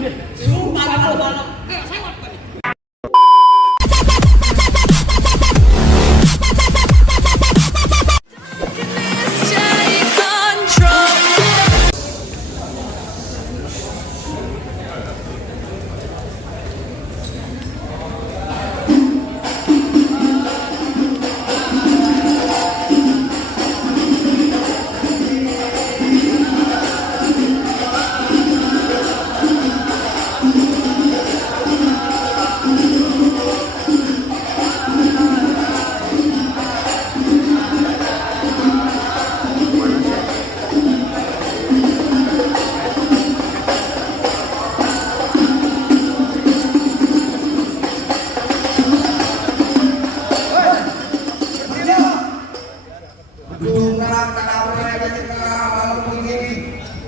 Sumpah balap. Saya mau.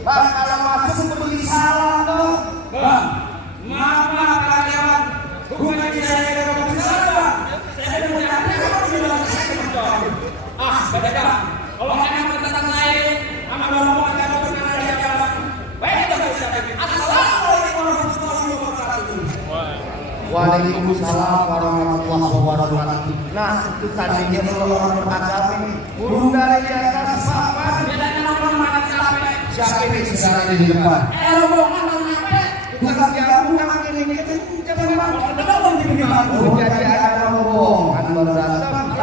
Bang, kalau masuk membeli salah dong. Bang, maaf karyawan. Bukan saya yang membeli salah, Bang. Saya mau nyampe kalau bilang saya betul. Saudara, kalau memang tentang saya, sama rombongan kamu berkenan di jalan. Baik, Assalamualaikum warahmatullahi wabarakatuh. Waalaikumsalam warahmatullahi wabarakatuh. Nah, itu tadinya kalau orang beragama Bunda di atas papan. Siapa ini sekarang di depan? Rombongan mau nyampe. Bukan kamu yang ini jangan bang. Oh, jadi ada rombongan baru datang.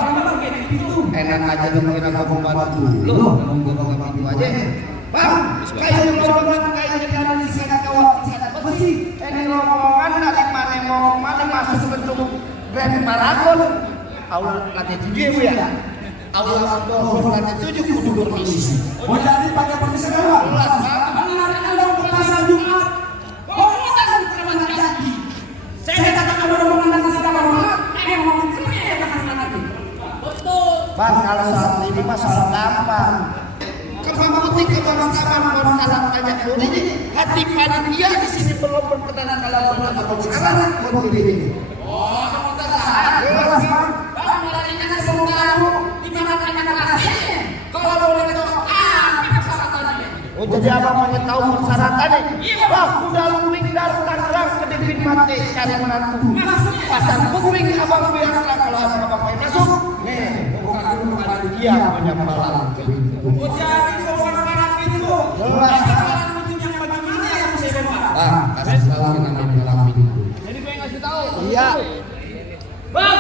Enak aja dong kita membantu. Loh, membantu aja. Bang, kayak rombongan kayak jalan di sana kawat sana. Apa sih? Ini rombongan dari mana masuk bentuk Grand Paragon. Allah lantai 7 ya. Allah lantai 7 kudu bermisi. Oh, jadi pakai permisi segala. Mengenalkan dong perasaan Jumat. Oh, kita kan teman jati. Saya katakan rombongan datang segala hormat. Ngomong keren katakan lagi. Betul. Bang, kalau saat ini masalah gampang. Kalau ketika bangsawan salah banyak ini hati panitia di sini belum berkenan kalau berapa sekarang mau ini. Oh, kamu tersalah. Bang, mulainya sebelum tahu di mana kelasnya. Kalau boleh tahu apa persyaratannya? Oh, jadi abang mau tahu persyaratannya? Wah, udah lumbing dari Tangerang ke Depin Mate cari menantu. Pasar booking abang bilang kalau abang mau masuk. Nih, bukan dulu panitia banyak malam. Oh, jadi orang orang itu. Jelas. Yang bagaimana yang saya dapat? Ah, kasih salam dengan dalam itu. Jadi gue ngasih tahu. Iya. Bang,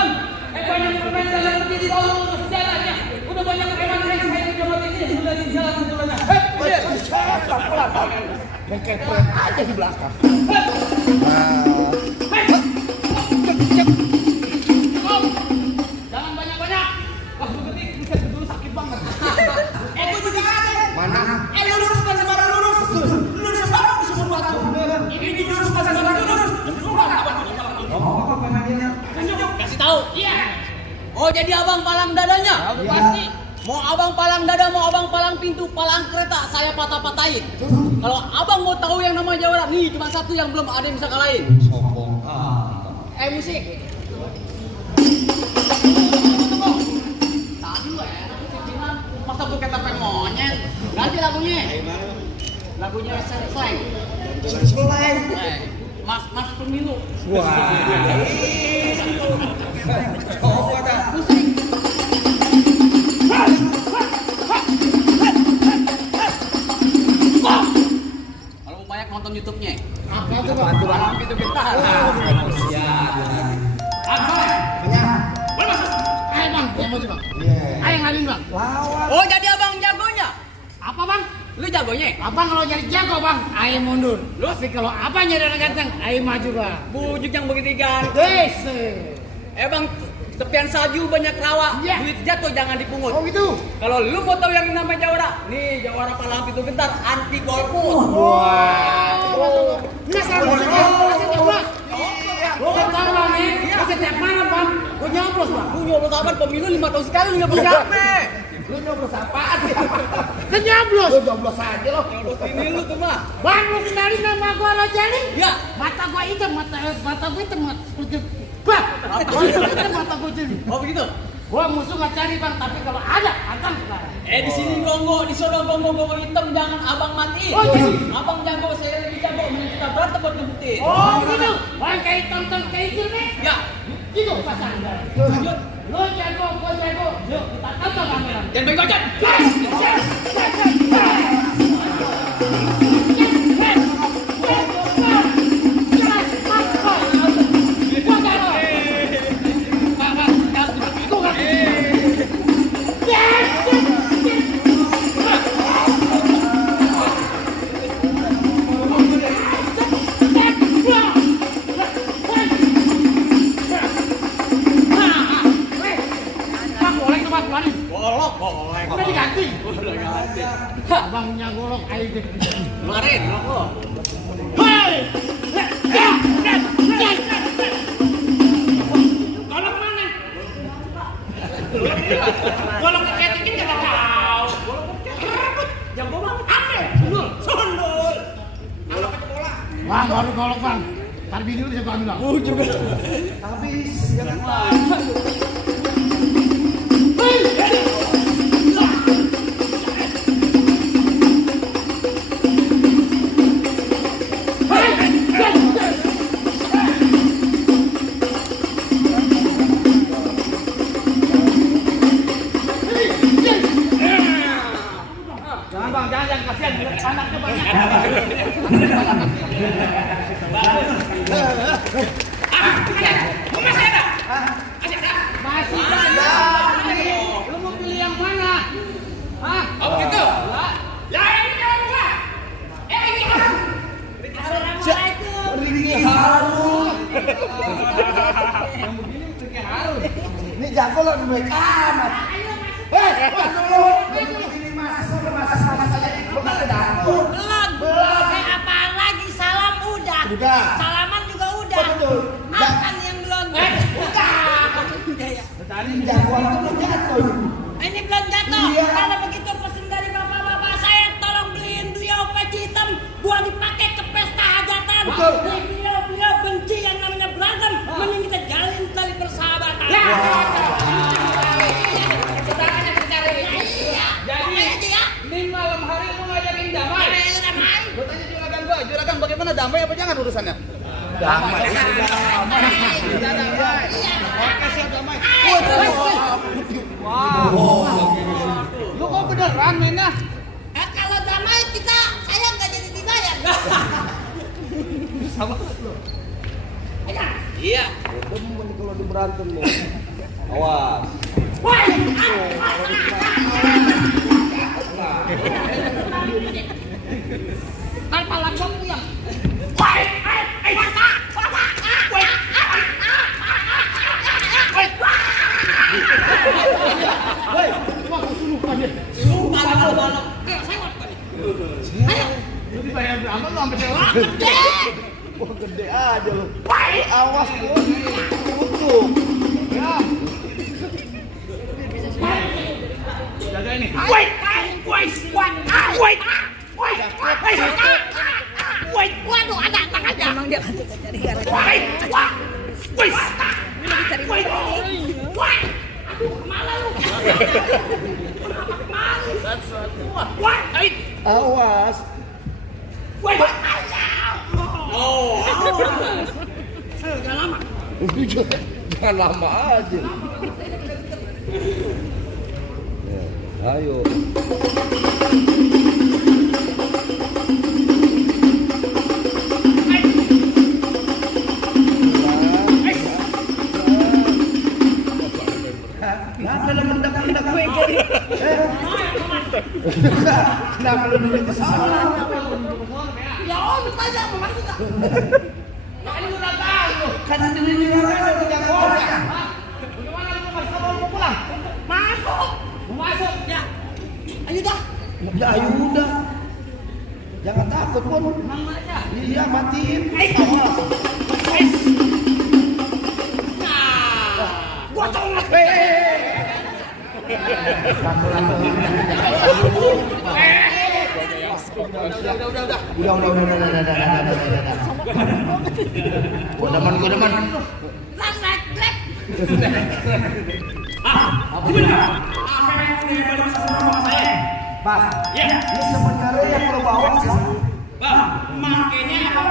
banyak pemain dalam berdiri tolong urus jalannya. Udah banyak preman yang saya di jalan ini sudah di jalan sebelumnya. Yang kepet aja di belakang. Jangan banyak-banyak. Wah, begitu bisa dulu sakit banget. Itu juga ada. Mana? Lurus bukan sembarang lurus. Lurus sembarang disebut batu. Ini lurus bukan sembarang lurus. Kasih tahu. Iya. Oh, jadi abang palang dadanya? Pasti. Mau abang palang dada, mau abang palang pintu, palang kereta, saya patah-patahin. Kalau abang mau tahu yang nama Jawara, nih cuma satu yang belum ada yang bisa kalahin. Sombong. Musik. Tadi lo ya, bilang masa gue kata monyet. Ganti lagunya. Lagunya slang. Slang. Mas pemilu. Wah. Oh, ada. Kalau mau banyak nonton YouTube-nya. Apa itu bantu Itu bentar. Boleh masuk. Ayo bang, yang mau bang. Ayo ngalin bang. Lawan. Oh, jadi abang jagonya? Apa bang? Lu jagonya? Abang kalau jadi jago bang, ayo mundur. Tapi kalau abang jadi orang ganteng, ayo maju bang. Bujuk yang begitu ganteng. Wes. Bang, tepian salju banyak rawa. Iya. Duit jatuh jangan dipungut. Oh gitu. Kalau lu mau tahu yang namanya Jawara, nih Jawara palang pintu gentar anti golput. Wah. Nah sekarang masih bang. Lo kan tahu bang nih, setiap malam bang, gue nyoblos bang. Lu nyoblos apaan? Pemilu 5 tahun sekali lu nyoblos apa? Lu nyoblos apaan? Kan nyoblos. Lu nyoblos aja lo. Nyoblos ini lu tuh mah. Bang lu kenalin nama gue lo jadi? Ya. Mata gue hitam, mata gue hitam, bah. Mata gue jadi. Oh begitu. Gua musuh nggak cari bang, tapi kalau ada, antang sekarang. Di sini gongo, di sono gongo hitam, jangan abang mati. Oh, iya. Abang jago, saya lebih jago. kita berantem buat ngebuktiin. Oh gitu. Orang kayak tonton kayak gitu nih. Ya. Gitu pasangan. Lanjut. Lo jago, gua jago. Yuk kita tonton kamera. Jangan bego aja. Udah diganti. Abangnya golok air gitu. Keluarin, lo. Hei! Golok mana? Golok keketingin gak tahu. Jago banget. Apa? Sundul. Golok aja bola. Wah, baru golok bang. Ntar bini lu bisa ambil bang. Juga. Habis, jangan lama. Jangan bang, jangan kasihan anaknya banyak. Masih ada? Masih ada. Lu mau pilih yang mana? Hah? Oh begitu? Ya ini yang gua. Ini Harun. Assalamualaikum. Ricky Harun. Yang begini Ricky Harun. Ini jago lah baik amat. Ini masa saja bukan dapur. Belum. Apaan lagi? Salam udah. Udah. Salaman juga udah. Betul. Makan yang belum. Ini jagoan itu belum jatuh. Ini belum jatuh. Iya. Kalau begitu pesen dari bapak-bapak saya, tolong beliin beliau peci hitam buat dipakai ke pesta hajatan. Betul. Beliau benci yang namanya berantem. Mending kita jalin tali persahabatan. Jadi ini malam hari mau ngajakin damai. Gue tanya juragan bagaimana damai apa jangan urusannya? Damai. Oke siap damai. Wow. Lu kok beneran mainnya? Kalau damai saya nggak jadi dibayar. Iya. Kalau di berantem lo. Awas. Tanpa langsung pulang. Sumpah kalau balap. Lu dibayar berapa lu sampai sewa? Oh, gede aja lo. Awas lo. Tutup. Ya. Jaga ini. Waduh, ada anak aja. Emang dia pasti cari gara-gara. Aduh, kemana lu? Awas. Oh. Gak lama. Jangan lama aja. Ya, ayo. Kenapa lu mendak-mendak gue jadi? Kenapa lu mendak kesalahan? Ya om, tanya apa maksudnya? Makanya lu datang lu. Kan ini orang udah jagoannya. Bagaimana lu masih mau pulang? Masuk. Mau masuk? Ya. Ayo dah. Ya ayo udah. Jangan takut pun. Mama aja. Iya matiin. Gua colok. Udah man. Lang grab. Pak, ini sebenarnya yang perlu bawa sih. Bang, makanya apa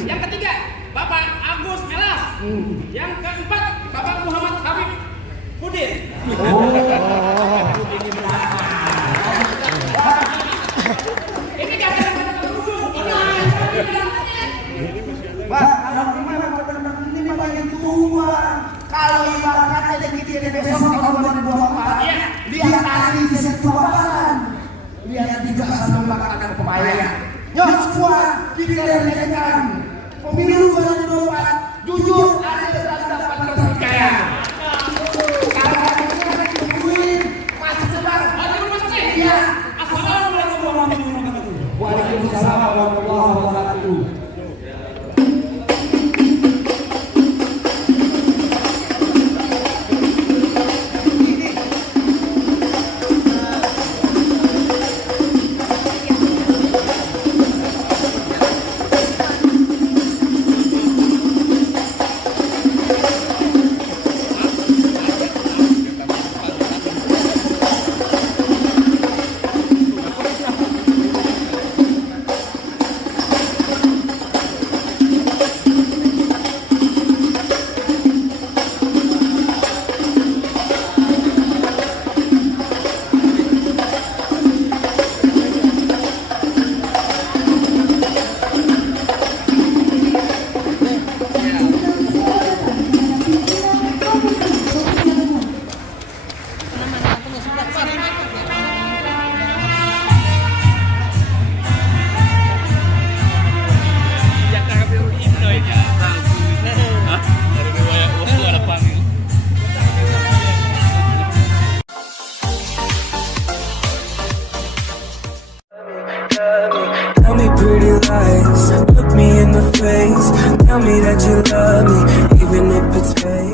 Yang ketiga, Bapak Agus Melas. Yang keempat, Bapak Muhammad Habib Udin. Ini gak ada duduk. Pak, ini memang yang tua. Kalau ibarat kata kita besok tahun 2024, dia tadi di setuaran. Dia tidak sama melakukan pembayaran. Nyok semua kita rencanakan pemilu 2024 jujur, adil dan dapat terpercaya. Kalau ada yang tungguin masih sedang. Iya. Assalamualaikum warahmatullahi wabarakatuh. Waalaikumsalam warahmatullahi wabarakatuh. Tell me pretty lies, look me in the face. Tell me that you love me, even if it's fake.